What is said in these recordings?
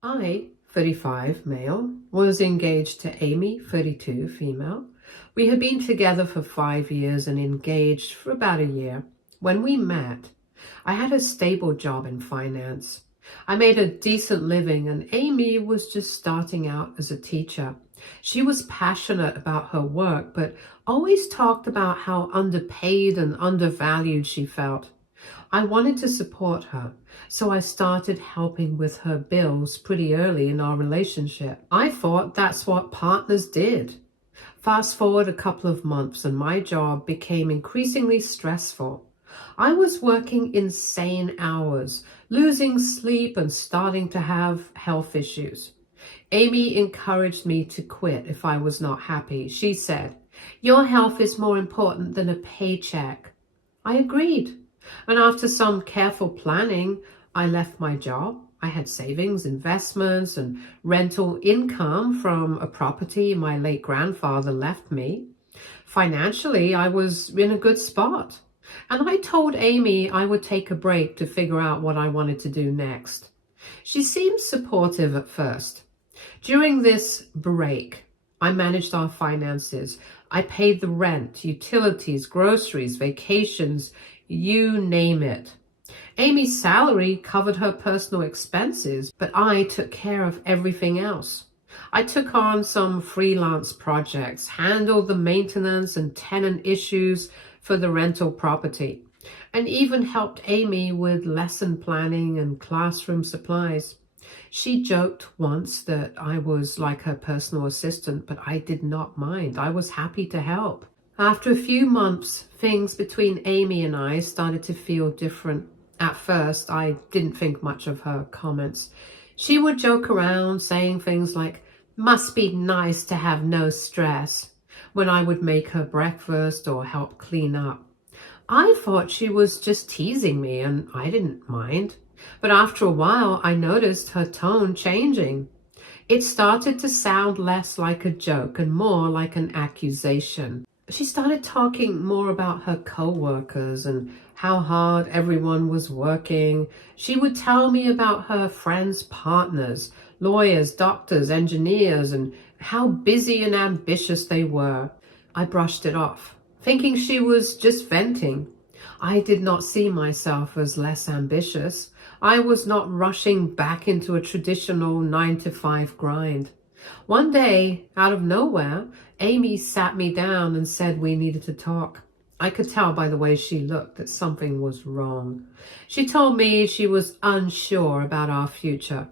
I, 35, male, was engaged to Amy, 32, female. We had been together for 5 years and engaged for about a year. When we met, I had a stable job in finance. I made a decent living, and Amy was just starting out as a teacher. She was passionate about her work, but always talked about how underpaid and undervalued she felt. I wanted to support her, so I started helping with her bills pretty early in our relationship. I thought that's what partners did. Fast forward a couple of months and my job became increasingly stressful. I was working insane hours, losing sleep and starting to have health issues. Amy encouraged me to quit if I was not happy. She said, "Your health is more important than a paycheck." I agreed. And after some careful planning, I left my job. I had savings, investments, and rental income from a property my late grandfather left me. Financially, I was in a good spot. And I told Amy I would take a break to figure out what I wanted to do next. She seemed supportive at first. During this break, I managed our finances. I paid the rent, utilities, groceries, vacations, you name it. Amy's salary covered her personal expenses, but I took care of everything else. I took on some freelance projects, handled the maintenance and tenant issues for the rental property, and even helped Amy with lesson planning and classroom supplies. She joked once that I was like her personal assistant, but I did not mind. I was happy to help. After a few months, things between Amy and I started to feel different. At first, I didn't think much of her comments. She would joke around, saying things like, "Must be nice to have no stress," when I would make her breakfast or help clean up. I thought she was just teasing me, and I didn't mind. But after a while, I noticed her tone changing. It started to sound less like a joke and more like an accusation. She started talking more about her co-workers and how hard everyone was working. She would tell me about her friends' partners, lawyers, doctors, engineers, and how busy and ambitious they were. I brushed it off, thinking she was just venting. I did not see myself as less ambitious. I was not rushing back into a traditional 9-to-5 grind. One day, out of nowhere, Amy sat me down and said we needed to talk. I could tell by the way she looked that something was wrong. She told me she was unsure about our future.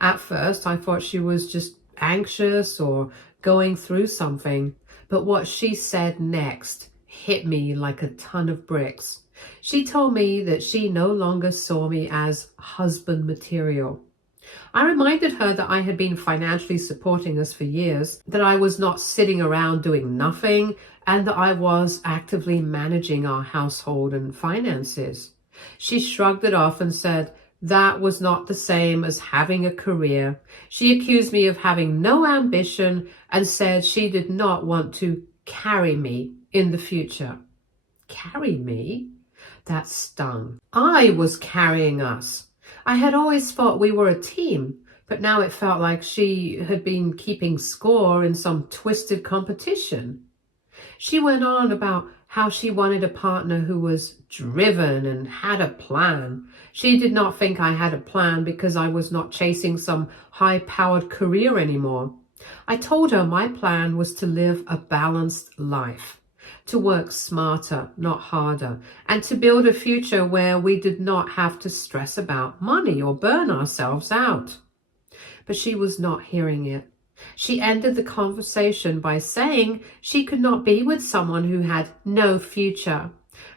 At first, I thought she was just anxious or going through something. But what she said next hit me like a ton of bricks. She told me that she no longer saw me as husband material. I reminded her that I had been financially supporting us for years, that I was not sitting around doing nothing, and that I was actively managing our household and finances. She shrugged it off and said that was not the same as having a career. She accused me of having no ambition and said she did not want to carry me in the future. Carry me? That stung. I was carrying us. I had always thought we were a team, but now it felt like she had been keeping score in some twisted competition. She went on about how she wanted a partner who was driven and had a plan. She did not think I had a plan because I was not chasing some high-powered career anymore. I told her my plan was to live a balanced life, to work smarter, not harder, and to build a future where we did not have to stress about money or burn ourselves out. But she was not hearing it. She ended the conversation by saying she could not be with someone who had no future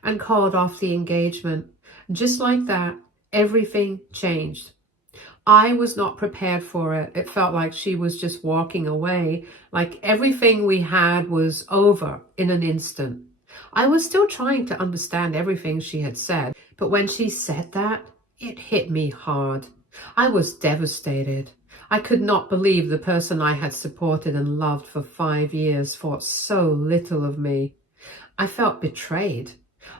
and called off the engagement. Just like that, everything changed. I was not prepared for it. It felt like she was just walking away, like everything we had was over in an instant. I was still trying to understand everything she had said, but when she said that, it hit me hard. I was devastated. I could not believe the person I had supported and loved for 5 years thought so little of me. I felt betrayed.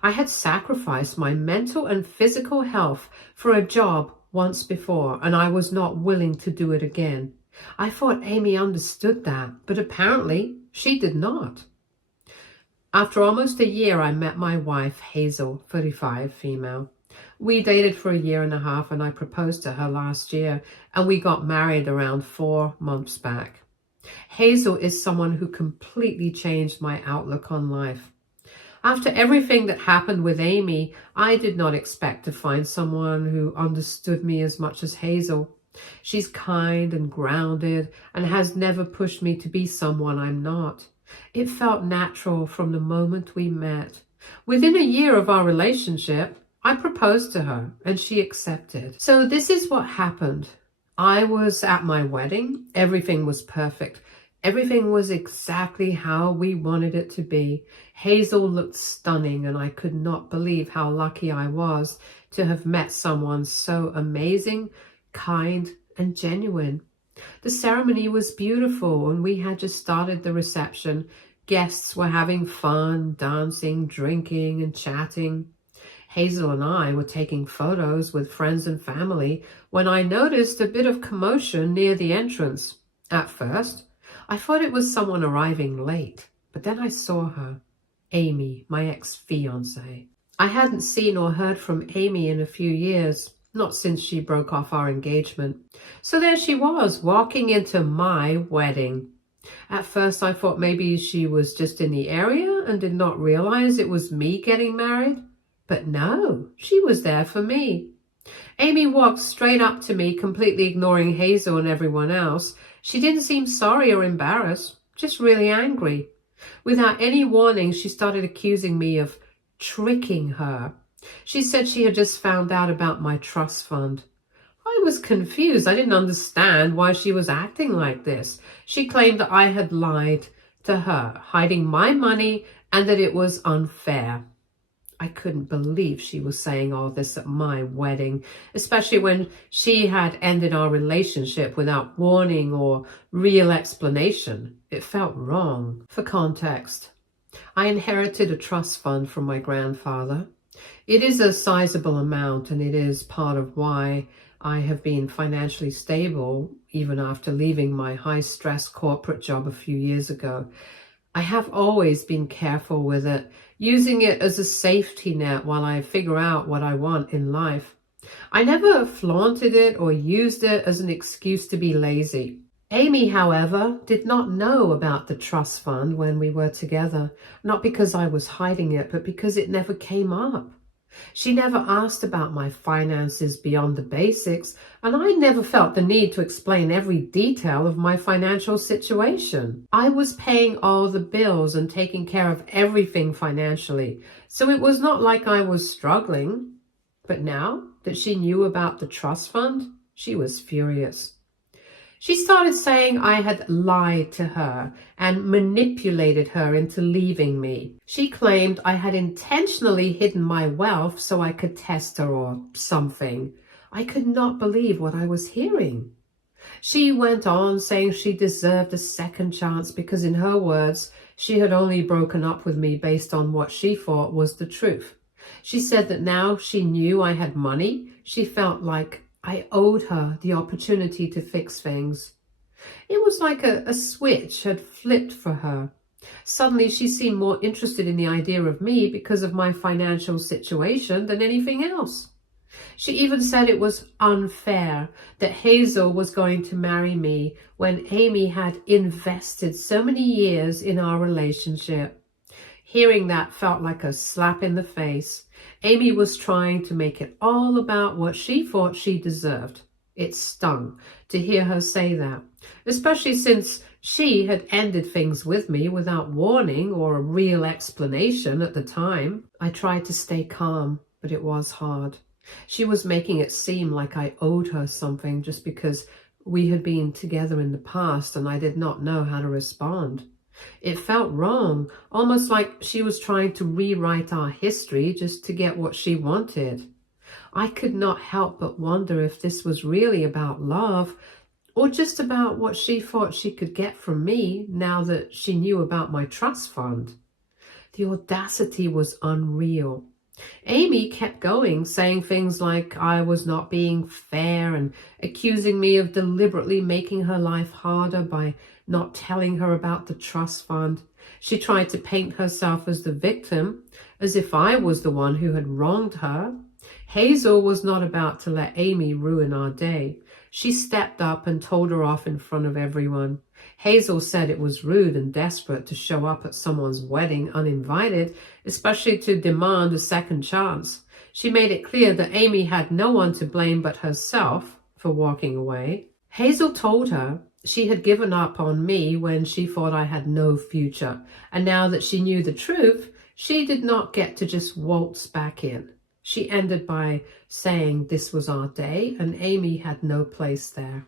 I had sacrificed my mental and physical health for a job once before, and I was not willing to do it again. I thought Amy understood that, but apparently she did not. After almost a year, I met my wife, Hazel, 35, female. We dated for a year and a half, and I proposed to her last year, and we got married around 4 months back. Hazel is someone who completely changed my outlook on life. After everything that happened with Amy, I did not expect to find someone who understood me as much as Hazel. She's kind and grounded and has never pushed me to be someone I'm not. It felt natural from the moment we met. Within a year of our relationship, I proposed to her and she accepted. So this is what happened. I was at my wedding. Everything was perfect. Everything was exactly how we wanted it to be. Hazel looked stunning, and I could not believe how lucky I was to have met someone so amazing, kind, and genuine. The ceremony was beautiful, and we had just started the reception. Guests were having fun, dancing, drinking, and chatting. Hazel and I were taking photos with friends and family when I noticed a bit of commotion near the entrance. At first, I thought it was someone arriving late, but then I saw her, Amy, my ex-fiancée. I hadn't seen or heard from Amy in a few years, not since she broke off our engagement. So there she was, walking into my wedding. At first I thought maybe she was just in the area and did not realize it was me getting married. But no, she was there for me. Amy walked straight up to me, completely ignoring Hazel and everyone else. She didn't seem sorry or embarrassed, just really angry. Without any warning, she started accusing me of tricking her. She said she had just found out about my trust fund. I was confused. I didn't understand why she was acting like this. She claimed that I had lied to her, hiding my money, and that it was unfair. I couldn't believe she was saying all this at my wedding, especially when she had ended our relationship without warning or real explanation. It felt wrong. For context, I inherited a trust fund from my grandfather. It is a sizable amount, and it is part of why I have been financially stable even after leaving my high-stress corporate job a few years ago. I have always been careful with it, using it as a safety net while I figure out what I want in life. I never flaunted it or used it as an excuse to be lazy. Amy, however, did not know about the trust fund when we were together, not because I was hiding it, but because it never came up. She never asked about my finances beyond the basics, and I never felt the need to explain every detail of my financial situation. I was paying all the bills and taking care of everything financially, so it was not like I was struggling. But now that she knew about the trust fund, she was furious. She started saying I had lied to her and manipulated her into leaving me. She claimed I had intentionally hidden my wealth so I could test her or something. I could not believe what I was hearing. She went on saying she deserved a second chance because, in her words, she had only broken up with me based on what she thought was the truth. She said that now she knew I had money, she felt like I owed her the opportunity to fix things. It was like a switch had flipped for her. Suddenly she seemed more interested in the idea of me because of my financial situation than anything else. She even said it was unfair that Hazel was going to marry me when Amy had invested so many years in our relationship. Hearing that felt like a slap in the face. Amy was trying to make it all about what she thought she deserved. It stung to hear her say that, especially since she had ended things with me without warning or a real explanation at the time. I tried to stay calm, but it was hard. She was making it seem like I owed her something just because we had been together in the past and I did not know how to respond. It felt wrong, almost like she was trying to rewrite our history just to get what she wanted. I could not help but wonder if this was really about love or just about what she thought she could get from me now that she knew about my trust fund. The audacity was unreal. Amy kept going, saying things like I was not being fair and accusing me of deliberately making her life harder by not telling her about the trust fund. She tried to paint herself as the victim, as if I was the one who had wronged her. Hazel was not about to let Amy ruin our day. She stepped up and told her off in front of everyone. Hazel said it was rude and desperate to show up at someone's wedding uninvited, especially to demand a second chance. She made it clear that Amy had no one to blame but herself for walking away. Hazel told her she had given up on me when she thought I had no future, and now that she knew the truth, she did not get to just waltz back in. She ended by saying this was our day and Amy had no place there.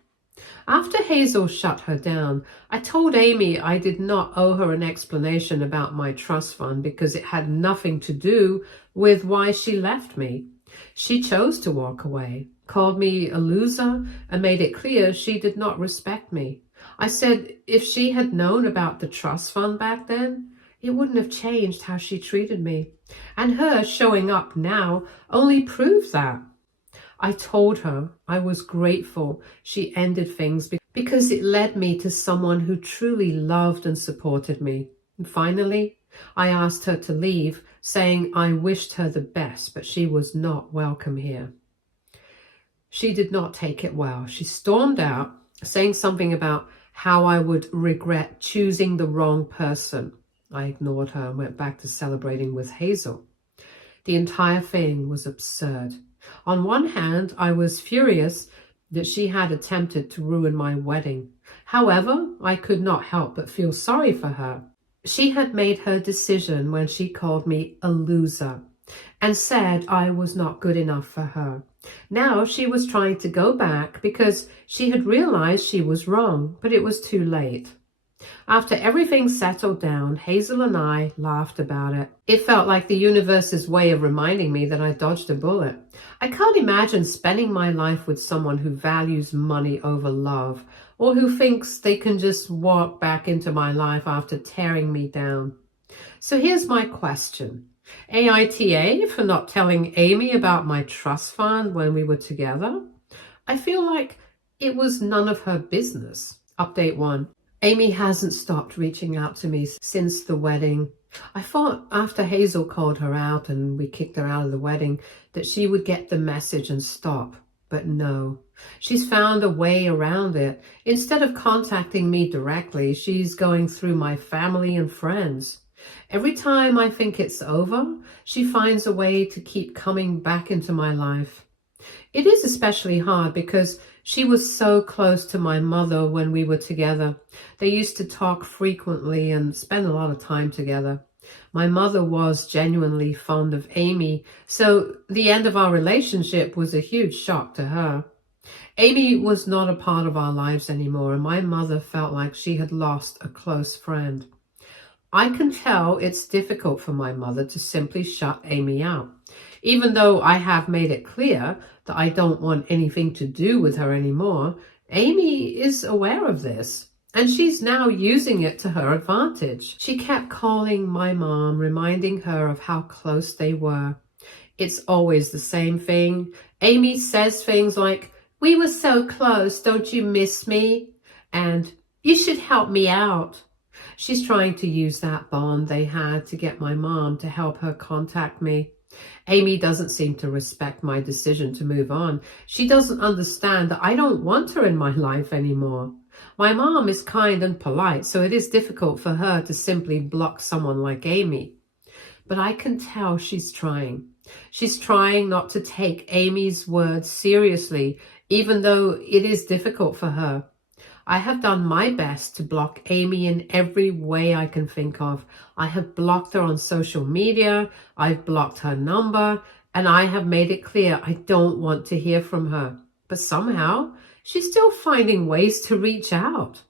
After Hazel shut her down, I told Amy I did not owe her an explanation about my trust fund because it had nothing to do with why she left me. She chose to walk away, called me a loser, and made it clear she did not respect me. I said if she had known about the trust fund back then, it wouldn't have changed how she treated me. And her showing up now only proved that. I told her I was grateful she ended things because it led me to someone who truly loved and supported me. And finally, I asked her to leave, saying I wished her the best, but she was not welcome here. She did not take it well. She stormed out, saying something about how I would regret choosing the wrong person. I ignored her and went back to celebrating with Hazel. The entire thing was absurd. On one hand, I was furious that she had attempted to ruin my wedding. However, I could not help but feel sorry for her. She had made her decision when she called me a loser and said I was not good enough for her. Now she was trying to go back because she had realized she was wrong, but it was too late. After everything settled down, Hazel and I laughed about it. It felt like the universe's way of reminding me that I dodged a bullet. I can't imagine spending my life with someone who values money over love, or who thinks they can just walk back into my life after tearing me down. So here's my question. AITA for not telling Amy about my trust fund when we were together? I feel like it was none of her business. Update 1. Amy hasn't stopped reaching out to me since the wedding. I thought after Hazel called her out and we kicked her out of the wedding that she would get the message and stop. But no, she's found a way around it. Instead of contacting me directly, she's going through my family and friends. Every time I think it's over, she finds a way to keep coming back into my life. It is especially hard because she was so close to my mother when we were together. They used to talk frequently and spend a lot of time together. My mother was genuinely fond of Amy, so the end of our relationship was a huge shock to her. Amy was not a part of our lives anymore, and my mother felt like she had lost a close friend. I can tell it's difficult for my mother to simply shut Amy out. Even though I have made it clear that I don't want anything to do with her anymore, Amy is aware of this, and she's now using it to her advantage. She kept calling my mom, reminding her of how close they were. It's always the same thing. Amy says things like, "We were so close, don't you miss me?" And "You should help me out." She's trying to use that bond they had to get my mom to help her contact me. Amy doesn't seem to respect my decision to move on. She doesn't understand that I don't want her in my life anymore. My mom is kind and polite, so it is difficult for her to simply block someone like Amy. But I can tell she's trying. She's trying not to take Amy's words seriously, even though it is difficult for her. I have done my best to block Amy in every way I can think of. I have blocked her on social media, I've blocked her number, and I have made it clear I don't want to hear from her. But somehow, she's still finding ways to reach out.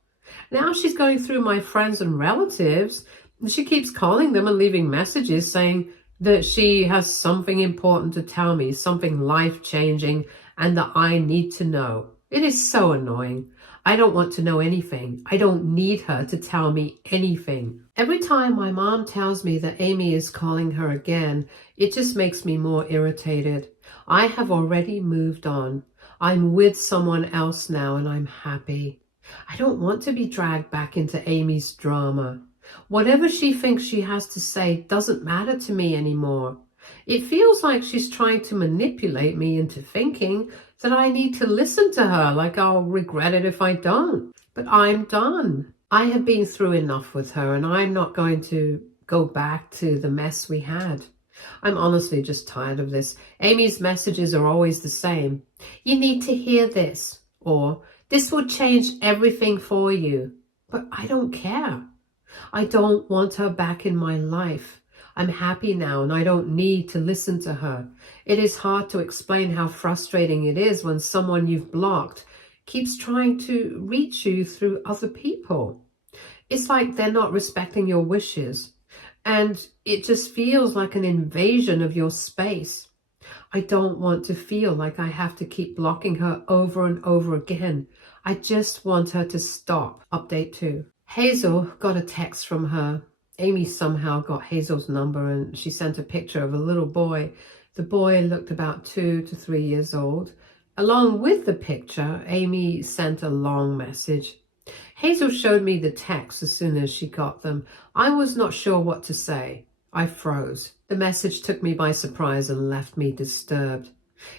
Now she's going through my friends and relatives, and she keeps calling them and leaving messages saying that she has something important to tell me, something life-changing, and that I need to know. It is so annoying. I don't want to know anything. I don't need her to tell me anything. Every time my mom tells me that Amy is calling her again, it just makes me more irritated. I have already moved on. I'm with someone else now and I'm happy. I don't want to be dragged back into Amy's drama. Whatever she thinks she has to say doesn't matter to me anymore. It feels like she's trying to manipulate me into thinking that I need to listen to her, like I'll regret it if I don't. But I'm done. I have been through enough with her and I'm not going to go back to the mess we had. I'm honestly just tired of this. Amy's messages are always the same. You need to hear this, or this will change everything for you. But I don't care. I don't want her back in my life. I'm happy now and I don't need to listen to her. It is hard to explain how frustrating it is when someone you've blocked keeps trying to reach you through other people. It's like they're not respecting your wishes, and it just feels like an invasion of your space. I don't want to feel like I have to keep blocking her over and over again. I just want her to stop. Update 2. Hazel got a text from her. Amy somehow got Hazel's number and she sent a picture of a little boy. The boy looked about 2 to 3 years old. Along with the picture, Amy sent a long message. Hazel showed me the texts as soon as she got them. I was not sure what to say. I froze. The message took me by surprise and left me disturbed.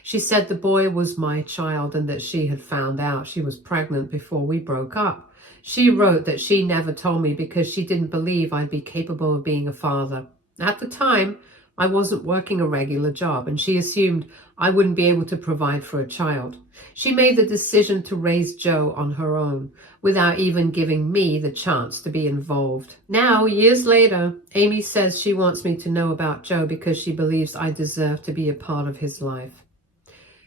She said the boy was my child and that she had found out she was pregnant before we broke up. She wrote that she never told me because she didn't believe I'd be capable of being a father. At the time, I wasn't working a regular job and she assumed I wouldn't be able to provide for a child. She made the decision to raise Joe on her own without even giving me the chance to be involved. Now, years later, Amy says she wants me to know about Joe because she believes I deserve to be a part of his life.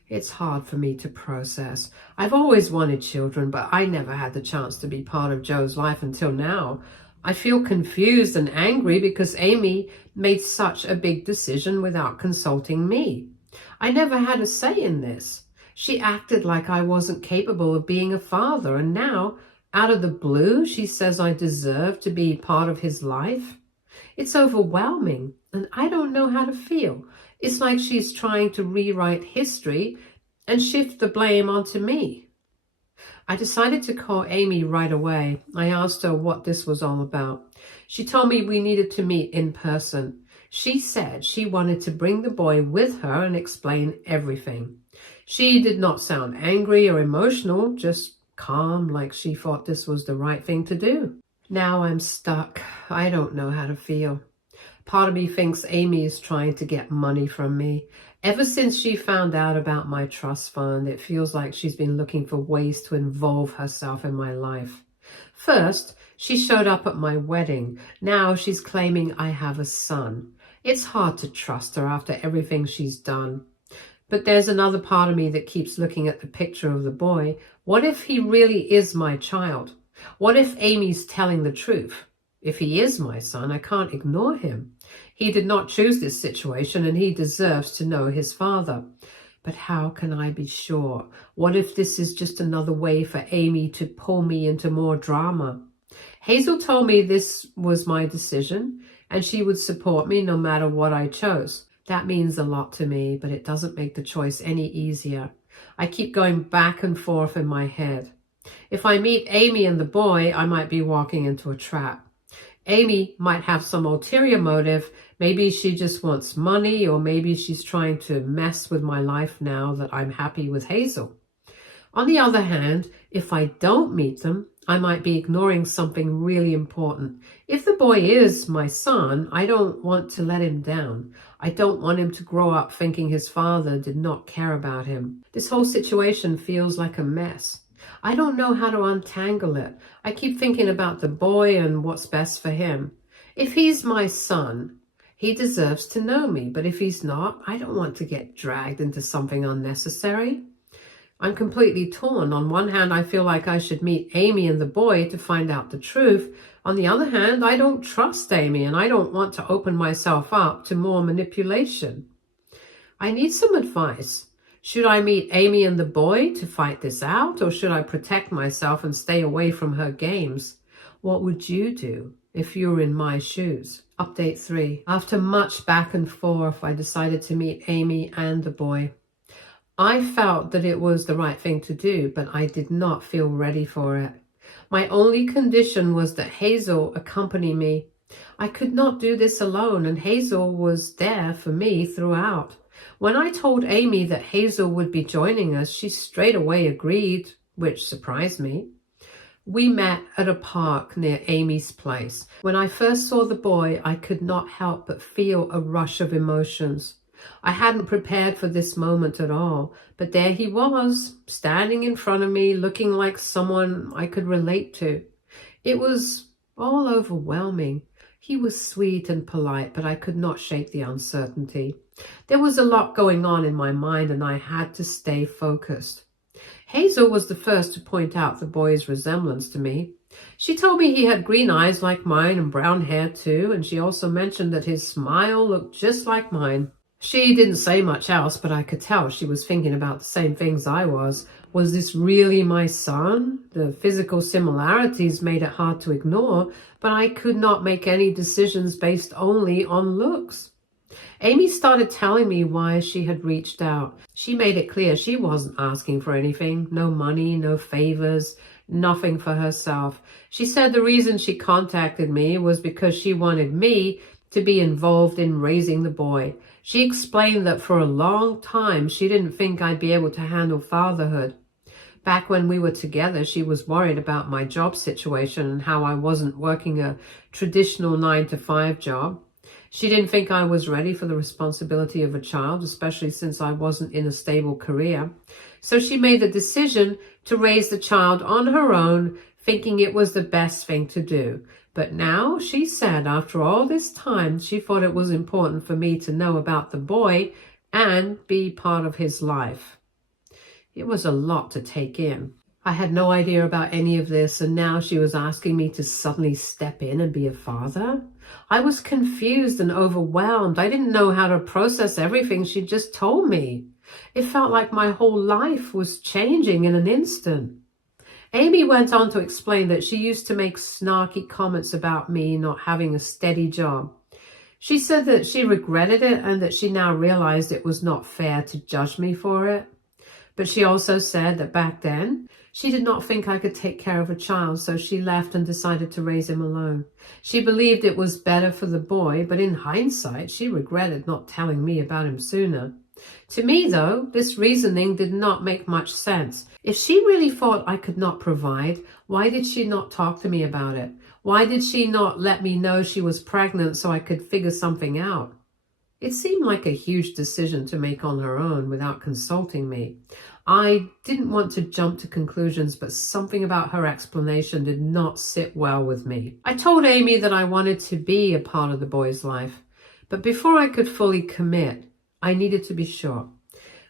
It's hard for me to process. I've always wanted children, but I never had the chance to be part of Joe's life until now. I feel confused and angry because Amy made such a big decision without consulting me. I never had a say in this. She acted like I wasn't capable of being a father, and now, out of the blue, she says I deserve to be part of his life. It's overwhelming, and I don't know how to feel. It's like she's trying to rewrite history and shift the blame onto me. I decided to call Amy right away. I asked her what this was all about. She told me we needed to meet in person. She said she wanted to bring the boy with her and explain everything. She did not sound angry or emotional, just calm, like she thought this was the right thing to do. Now I'm stuck. I don't know how to feel. Part of me thinks Amy is trying to get money from me. Ever since she found out about my trust fund, it feels like she's been looking for ways to involve herself in my life. First, she showed up at my wedding. Now she's claiming I have a son. It's hard to trust her after everything she's done. But there's another part of me that keeps looking at the picture of the boy. What if he really is my child? What if Amy's telling the truth? If he is my son, I can't ignore him. He did not choose this situation and he deserves to know his father. But how can I be sure? What if this is just another way for Amy to pull me into more drama? Hazel told me this was my decision and she would support me no matter what I chose. That means a lot to me, but it doesn't make the choice any easier. I keep going back and forth in my head. If I meet Amy and the boy, I might be walking into a trap. Amy might have some ulterior motive. Maybe she just wants money, or maybe she's trying to mess with my life now that I'm happy with Hazel. On the other hand, if I don't meet them, I might be ignoring something really important. If the boy is my son, I don't want to let him down. I don't want him to grow up thinking his father did not care about him. This whole situation feels like a mess. I don't know how to untangle it. I keep thinking about the boy and what's best for him. If he's my son, he deserves to know me. But if he's not, I don't want to get dragged into something unnecessary. I'm completely torn. On one hand, I feel like I should meet Amy and the boy to find out the truth. On the other hand, I don't trust Amy and I don't want to open myself up to more manipulation. I need some advice. Should I meet Amy and the boy to fight this out, or should I protect myself and stay away from her games? What would you do if you were in my shoes? Update 3. After much back and forth, I decided to meet Amy and the boy. I felt that it was the right thing to do, but I did not feel ready for it. My only condition was that Hazel accompany me. I could not do this alone, and Hazel was there for me throughout. When I told Amy that Hazel would be joining us, she straight away agreed, which surprised me. We met at a park near Amy's place. When I first saw the boy, I could not help but feel a rush of emotions. I hadn't prepared for this moment at all, but there he was, standing in front of me, looking like someone I could relate to. It was all overwhelming. He was sweet and polite, but I could not shake the uncertainty. There was a lot going on in my mind, and I had to stay focused. Hazel was the first to point out the boy's resemblance to me. She told me he had green eyes like mine and brown hair too, and she also mentioned that his smile looked just like mine. She didn't say much else, but I could tell she was thinking about the same things I was. Was this really my son? The physical similarities made it hard to ignore, but I could not make any decisions based only on looks. Amy started telling me why she had reached out. She made it clear she wasn't asking for anything, no money, no favors, nothing for herself. She said the reason she contacted me was because she wanted me to be involved in raising the boy. She explained that for a long time she didn't think I'd be able to handle fatherhood. Back when we were together, she was worried about my job situation and how I wasn't working a traditional 9-to-5 job. She didn't think I was ready for the responsibility of a child, especially since I wasn't in a stable career. So she made the decision to raise the child on her own, thinking it was the best thing to do. But now, she said, after all this time, she thought it was important for me to know about the boy and be part of his life. It was a lot to take in. I had no idea about any of this, and now she was asking me to suddenly step in and be a father. I was confused and overwhelmed. I didn't know how to process everything she just told me. It felt like my whole life was changing in an instant. Amy went on to explain that she used to make snarky comments about me not having a steady job. She said that she regretted it and that she now realized it was not fair to judge me for it. But she also said that back then, she did not think I could take care of a child, so she left and decided to raise him alone. She believed it was better for the boy, but in hindsight, she regretted not telling me about him sooner. To me, though, this reasoning did not make much sense. If she really thought I could not provide, why did she not talk to me about it? Why did she not let me know she was pregnant so I could figure something out? It seemed like a huge decision to make on her own without consulting me. I didn't want to jump to conclusions, but something about her explanation did not sit well with me. I told Amy that I wanted to be a part of the boy's life, but before I could fully commit, I needed to be sure.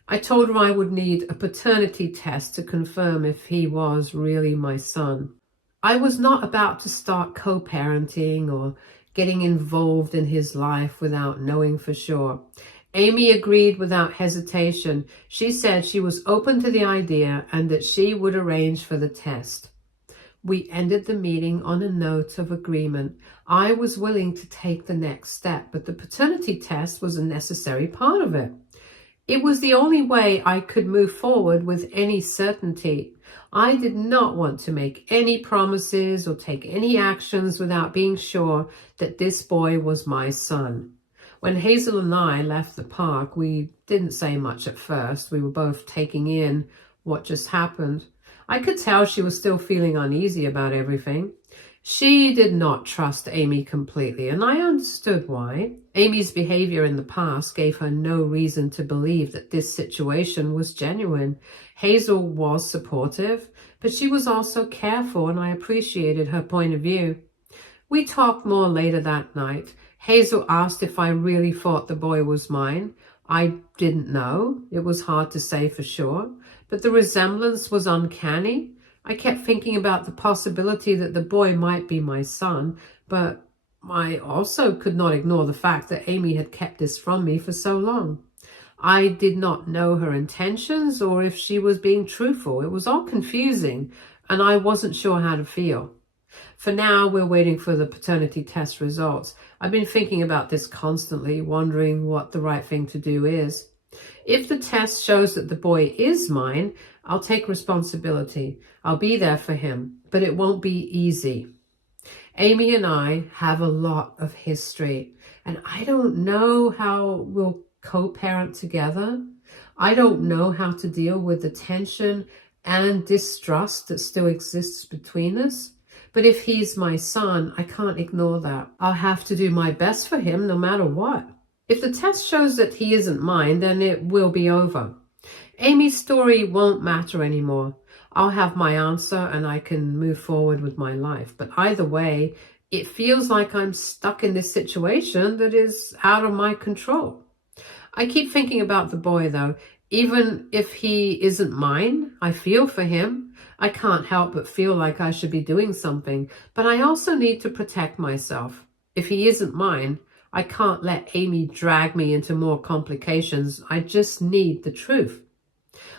I told her I would need a paternity test to confirm if he was really my son. I was not about to start co-parenting or getting involved in his life without knowing for sure. Amy agreed without hesitation. She said she was open to the idea and that she would arrange for the test. We ended the meeting on a note of agreement. I was willing to take the next step, but the paternity test was a necessary part of it. It was the only way I could move forward with any certainty. I did not want to make any promises or take any actions without being sure that this boy was my son. When Hazel and I left the park, we didn't say much at first. We were both taking in what just happened. I could tell she was still feeling uneasy about everything. She did not trust Amy completely, and I understood why. Amy's behavior in the past gave her no reason to believe that this situation was genuine. Hazel was supportive, but she was also careful, and I appreciated her point of view. We talked more later that night. Hazel asked if I really thought the boy was mine. I didn't know. It was hard to say for sure, but the resemblance was uncanny. I kept thinking about the possibility that the boy might be my son, but I also could not ignore the fact that Amy had kept this from me for so long. I did not know her intentions or if she was being truthful. It was all confusing and I wasn't sure how to feel. For now, we're waiting for the paternity test results. I've been thinking about this constantly, wondering what the right thing to do is. If the test shows that the boy is mine, I'll take responsibility. I'll be there for him, but it won't be easy. Amy and I have a lot of history, and I don't know how we'll co-parent together. I don't know how to deal with the tension and distrust that still exists between us. But if he's my son, I can't ignore that. I'll have to do my best for him no matter what. If the test shows that he isn't mine, then it will be over. Amy's story won't matter anymore. I'll have my answer and I can move forward with my life. But either way, it feels like I'm stuck in this situation that is out of my control. I keep thinking about the boy though. Even if he isn't mine, I feel for him. I can't help but feel like I should be doing something, but I also need to protect myself. If he isn't mine, I can't let Amy drag me into more complications. I just need the truth.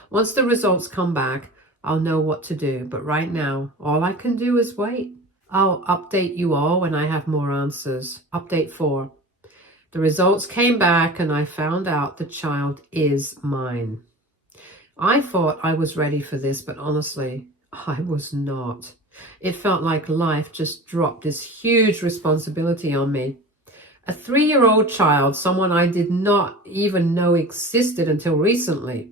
Once the results come back, I'll know what to do, but right now, all I can do is wait. I'll update you all when I have more answers. Update 4. The results came back and I found out the child is mine. I thought I was ready for this, but honestly, I was not. It felt like life just dropped this huge responsibility on me. A 3-year-old child, someone I did not even know existed until recently.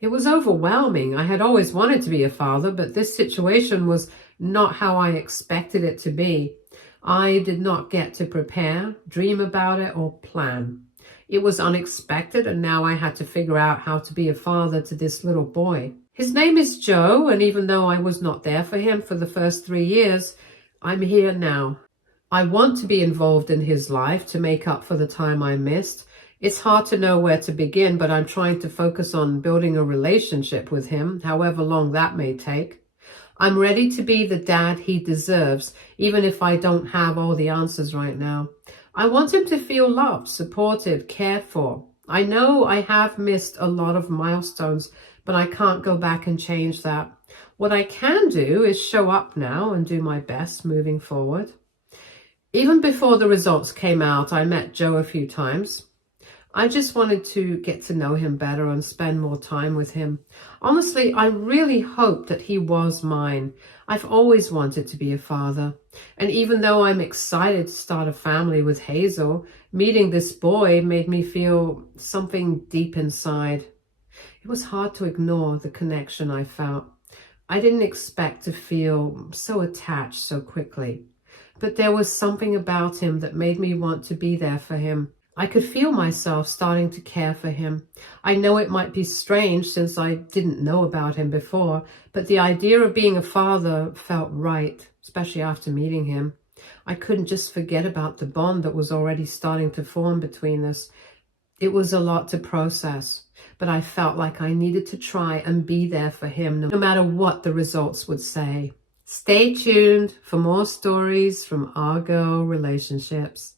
It was overwhelming. I had always wanted to be a father, but this situation was not how I expected it to be. I did not get to prepare, dream about it, or plan. It was unexpected, and now I had to figure out how to be a father to this little boy. His name is Joe, and even though I was not there for him for the first 3 years, I'm here now. I want to be involved in his life to make up for the time I missed. It's hard to know where to begin, but I'm trying to focus on building a relationship with him, however long that may take. I'm ready to be the dad he deserves, even if I don't have all the answers right now. I want him to feel loved, supported, cared for. I know I have missed a lot of milestones, but I can't go back and change that. What I can do is show up now and do my best moving forward. Even before the results came out, I met Joe a few times. I just wanted to get to know him better and spend more time with him. Honestly, I really hoped that he was mine. I've always wanted to be a father. And even though I'm excited to start a family with Hazel, meeting this boy made me feel something deep inside. It was hard to ignore the connection I felt. I didn't expect to feel so attached so quickly. But there was something about him that made me want to be there for him. I could feel myself starting to care for him. I know it might be strange since I didn't know about him before, but the idea of being a father felt right, especially after meeting him. I couldn't just forget about the bond that was already starting to form between us. It was a lot to process, but I felt like I needed to try and be there for him no matter what the results would say. Stay tuned for more stories from our girl relationships.